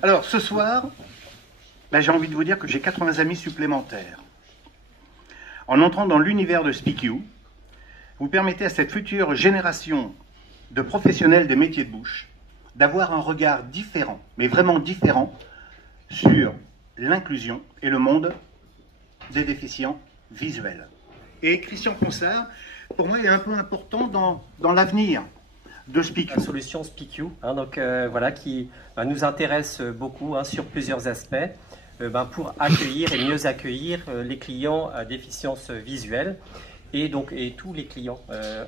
Alors, ce soir, j'ai envie de vous dire que j'ai 80 amis supplémentaires. En entrant dans l'univers de Speak You, vous permettez à cette future génération de professionnels des métiers de bouche d'avoir un regard différent, mais vraiment différent, sur l'inclusion et le monde des déficients visuels. Et Christian Ponsard, pour moi, est un peu important dans l'avenir de Speak You. La solution Speak You, voilà, qui nous intéresse beaucoup sur plusieurs aspects pour accueillir et mieux accueillir les clients à déficience visuelle et tous les clients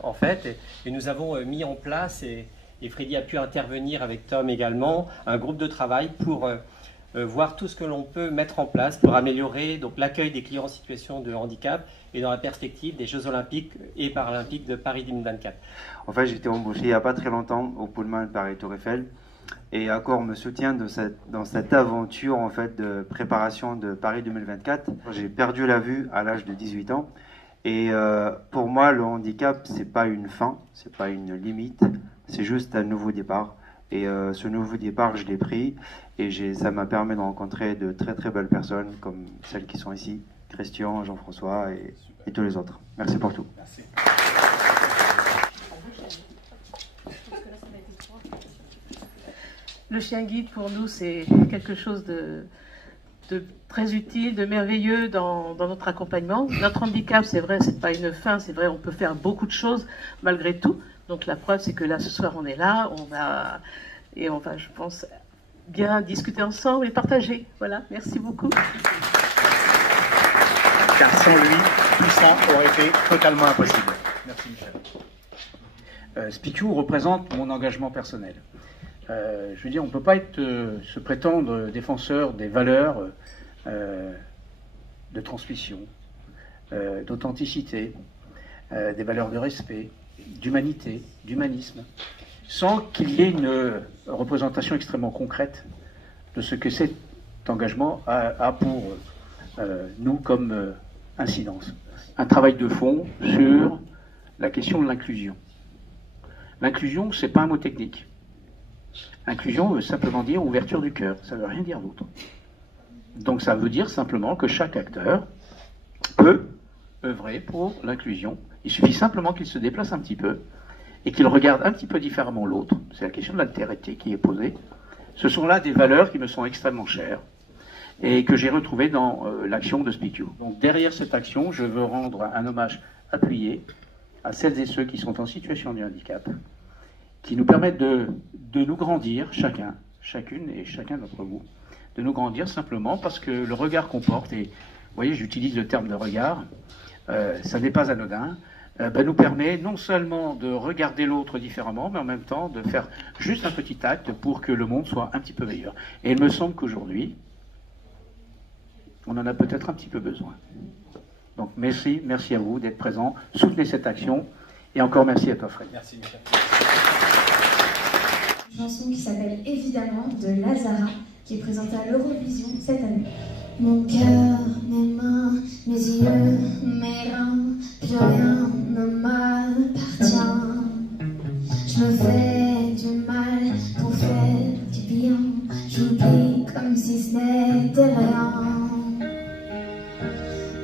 en fait. Et nous avons mis en place, et Freddy a pu intervenir avec Tom également, un groupe de travail pour voir tout ce que l'on peut mettre en place pour améliorer l'accueil des clients en situation de handicap et dans la perspective des Jeux Olympiques et Paralympiques de Paris 2024. En fait, j'ai été embauché il n'y a pas très longtemps au Pullman Paris Tour Eiffel, et Accor me soutient dans cette aventure en fait de préparation de Paris 2024. J'ai perdu la vue à l'âge de 18 ans, et pour moi, le handicap, c'est pas une fin, c'est pas une limite, c'est juste un nouveau départ. Et ce nouveau départ, je l'ai pris, et ça m'a permis de rencontrer de très très belles personnes comme celles qui sont ici, Christian, Jean-François et tous les autres. Merci pour tout. Merci. Le chien guide, pour nous, c'est quelque chose de très utile, de merveilleux dans notre accompagnement. Notre handicap, c'est vrai, c'est pas une fin, c'est vrai, on peut faire beaucoup de choses malgré tout. Donc la preuve, c'est que là, ce soir, on est là, on va, je pense, bien discuter ensemble et partager. Voilà, merci beaucoup. Car sans lui, tout ça aurait été totalement impossible. Merci Michel. Speak You représente mon engagement personnel. Je veux dire, on ne peut pas se prétendre défenseur des valeurs de transmission, d'authenticité, des valeurs de respect, d'humanité, d'humanisme, sans qu'il y ait une représentation extrêmement concrète de ce que cet engagement a pour nous comme incidence. Un travail de fond sur la question de l'inclusion. L'inclusion, ce n'est pas un mot technique. Inclusion veut simplement dire ouverture du cœur, ça ne veut rien dire d'autre. Donc ça veut dire simplement que chaque acteur peut œuvrer pour l'inclusion. Il suffit simplement qu'il se déplace un petit peu et qu'il regarde un petit peu différemment l'autre. C'est la question de l'altérité qui est posée. Ce sont là des valeurs qui me sont extrêmement chères et que j'ai retrouvées dans l'action de Speak You. Donc derrière cette action, je veux rendre un hommage appuyé à celles et ceux qui sont en situation de handicap, qui nous permettent de nous grandir, chacune et chacun d'entre vous, de nous grandir simplement parce que le regard qu'on porte, et vous voyez, j'utilise le terme de regard, ça n'est pas anodin, nous permet non seulement de regarder l'autre différemment, mais en même temps de faire juste un petit acte pour que le monde soit un petit peu meilleur. Et il me semble qu'aujourd'hui, on en a peut-être un petit peu besoin. Donc merci à vous d'être présents, soutenez cette action, et encore merci à toi Fred. Merci Michel. Une chanson qui s'appelle Évidemment de Lazara, qui est présentée à l'Eurovision cette année. Mon cœur, mes mains, mes yeux, mes reins, plus rien ne m'appartient. Je me fais du mal pour faire du bien. J'oublie comme si ce n'était rien.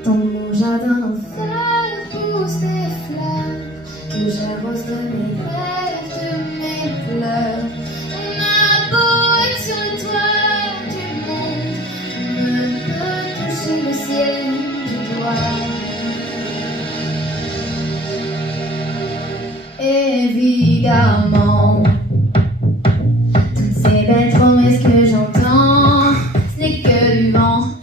Dans mon jardin d'enfer poussent des fleurs que j'arrose de mes rêves, de mes pleurs. On a beau être sur le toit du monde, on ne peut toucher le ciel du doigt. Évidemment, toutes ces belles promesses que j'entends, ce n'est que du vent.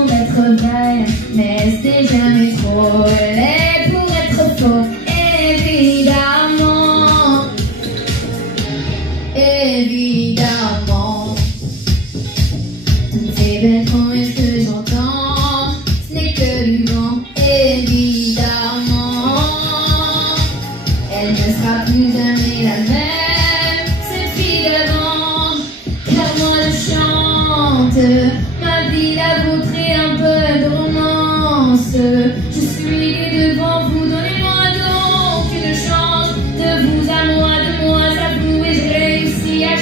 pour être vrai, mais c'est jamais trop laid pour être faux. Évidemment, évidemment, toutes ces belles promesses que j'entends, ce n'est que du vent. Évidemment, elle ne sera plus jamais la même, cette fille d'avant, car moi je chante ma vie, la vôtre et un peu de romance. Je suis devant vous, donnez-moi donc une chance, de vous à moi, de moi à vous, et je réussis à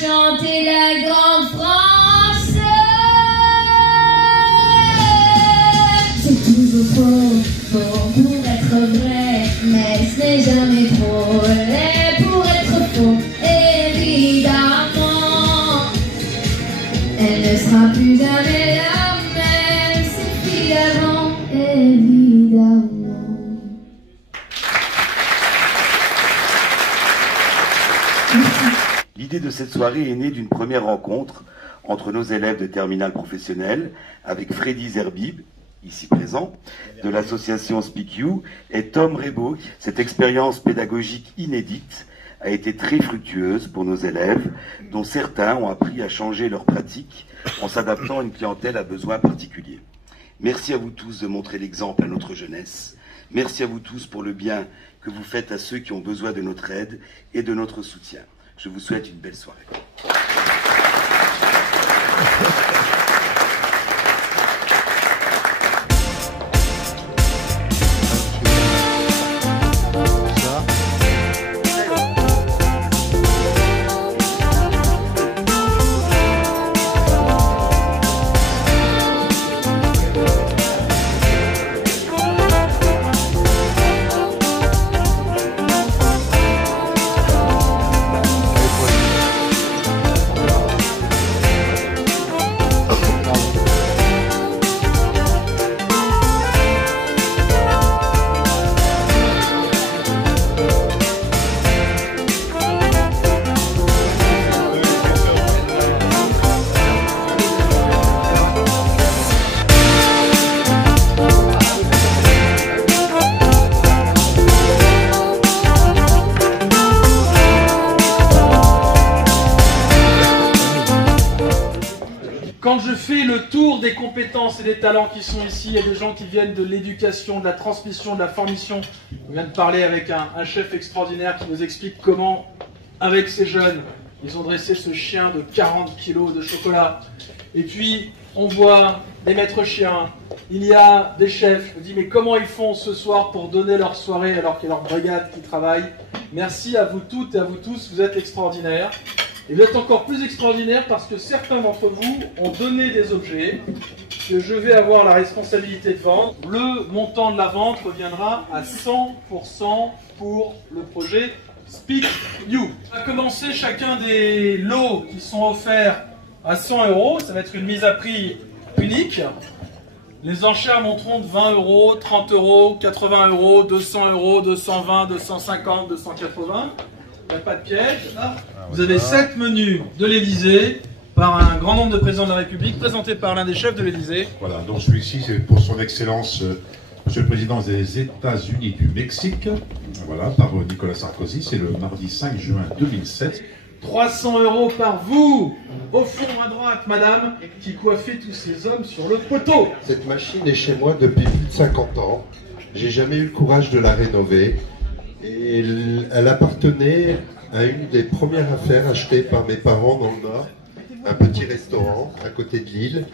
chanter la grande France. C'est toujours faux pour être vrai, mais ce n'est jamais trop laid pour être faux. Évidemment, elle ne sera plus jamais la même, cette fille d'avant. Évidemment. L'idée de cette soirée est née d'une première rencontre entre nos élèves de terminale professionnelle avec Freddy Zerbib, ici présent, de l'association Speak You, et Tom Rebaud. Cette expérience pédagogique inédite a été très fructueuse pour nos élèves, dont certains ont appris à changer leurs pratiques en s'adaptant à une clientèle à besoins particuliers. Merci à vous tous de montrer l'exemple à notre jeunesse. Merci à vous tous pour le bien que vous faites à ceux qui ont besoin de notre aide et de notre soutien. Je vous souhaite une belle soirée. Quand je fais le tour des compétences et des talents qui sont ici, il y a des gens qui viennent de l'éducation, de la transmission, de la formation. On vient de parler avec un chef extraordinaire qui nous explique comment, avec ces jeunes, ils ont dressé ce chien de 40 kilos de chocolat. Et puis, on voit des maîtres chiens, il y a des chefs. Je me dis, mais comment ils font ce soir pour donner leur soirée alors qu'il y a leur brigade qui travaille? Merci à vous toutes et à vous tous, vous êtes extraordinaires. Et vous êtes encore plus extraordinaire parce que certains d'entre vous ont donné des objets que je vais avoir la responsabilité de vendre. Le montant de la vente reviendra à 100% pour le projet Speak You. On va commencer chacun des lots qui sont offerts à 100 €. Ça va être une mise à prix unique. Les enchères monteront de 20 €, 30 €, 80 €, 200 €, 220, 250, 280. Il n'y a pas de piège. Vous avez 7 menus de l'Élysée par un grand nombre de présidents de la République, présentés par l'un des chefs de l'Élysée. Voilà, donc celui-ci c'est pour son excellence Monsieur le Président des États-Unis du Mexique, voilà, par Nicolas Sarkozy, c'est le mardi 5 juin 2007. 300 € par vous, au fond à droite, madame, qui coiffait tous ces hommes sur le poteau. Cette machine est chez moi depuis plus de 50 ans. J'ai jamais eu le courage de la rénover. Et elle appartenait à une des premières affaires achetées par mes parents dans le Nord, un petit restaurant à côté de Lille.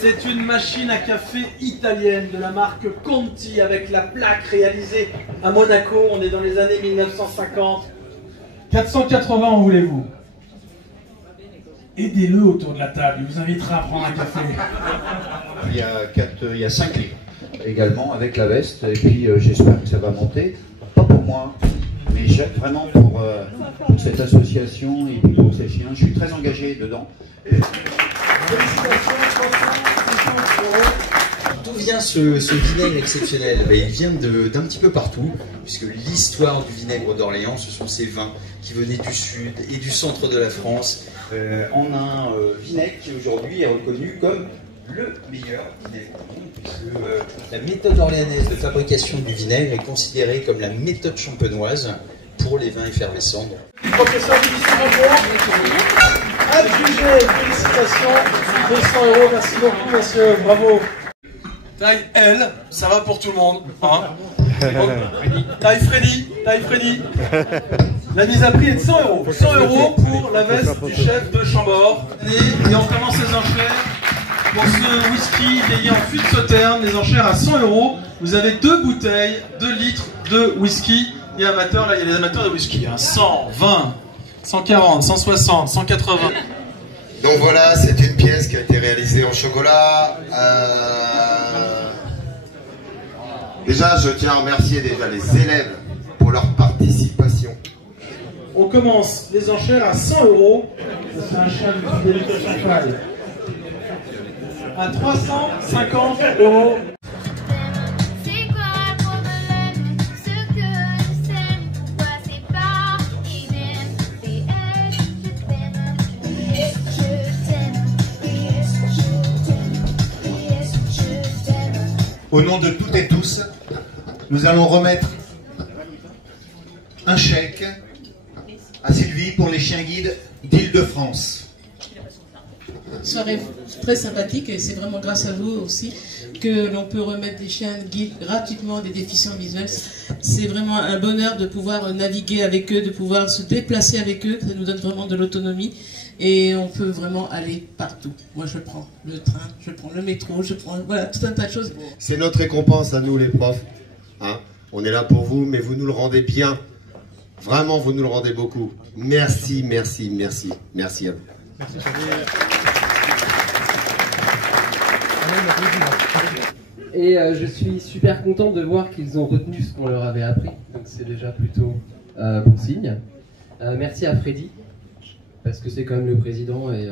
C'est une machine à café italienne de la marque Conti avec la plaque réalisée à Monaco. On est dans les années 1950. 480 en voulez-vous? Aidez-le autour de la table, il vous invitera à prendre un café. Il y a 5 livres également avec la veste, et puis j'espère que ça va monter. Pas pour moi, mais vraiment pour cette association et pour ces chiens. Je suis très engagé dedans. D'où vient ce vinaigre exceptionnel? Il vient d'un petit peu partout, puisque l'histoire du vinaigre d'Orléans, ce sont ces vins qui venaient du sud et du centre de la France en un vinaigre qui aujourd'hui est reconnu comme le meilleur vinaigre du monde, puisque la méthode orléanaise de fabrication du vinaigre est considérée comme la méthode champenoise pour les vins effervescents. Professeur adjugé, félicitations, 200 €, merci beaucoup messieurs, bravo. Taille L, ça va pour tout le monde. Hein, taille Freddy. La mise à prix est de 100 €. 100 € pour la veste du chef de Chambord. Et on commence les enchères pour ce whisky vieilli en fût de Sauterne. Les enchères à 100 €. Vous avez 2 bouteilles, 2 litres de whisky. Et amateurs, là il y a les amateurs de whisky. Hein. 100, 20, 140, 160, 180. Donc voilà, c'est une pièce qui a été réalisée en chocolat. Déjà, je tiens à remercier déjà les élèves pour leur participation. On commence les enchères à 100 €. C'est un chien de délégation cheval. À 350 €. Au nom de toutes et tous, nous allons remettre un chèque à Sylvie pour les chiens guides d'Île-de-France. Soirée très sympathique et c'est vraiment grâce à vous aussi que l'on peut remettre des chiens guides gratuitement des déficients visuels. C'est vraiment un bonheur de pouvoir naviguer avec eux, de pouvoir se déplacer avec eux, ça nous donne vraiment de l'autonomie et on peut vraiment aller partout. Moi je prends le train, je prends le métro, je prends voilà, tout un tas de choses. C'est notre récompense à nous les profs. Hein, on est là pour vous, mais vous nous le rendez bien. Vraiment, vous nous le rendez beaucoup. Merci, merci, merci. Merci à vous. Et je suis super content de voir qu'ils ont retenu ce qu'on leur avait appris. Donc c'est déjà plutôt bon signe. Merci à Freddy, parce que c'est quand même le président et...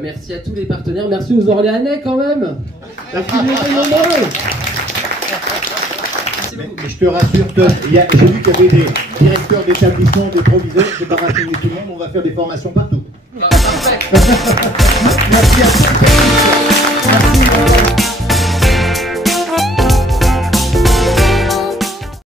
merci à tous les partenaires, merci aux Orléanais quand même. Parce qu'ils étaient nombreux. Mais je te rassure, j'ai vu qu'il y avait des directeurs d'établissement, des proviseurs, c'est pas rassembler tout le monde, on va faire des formations partout. Merci à tous. Merci.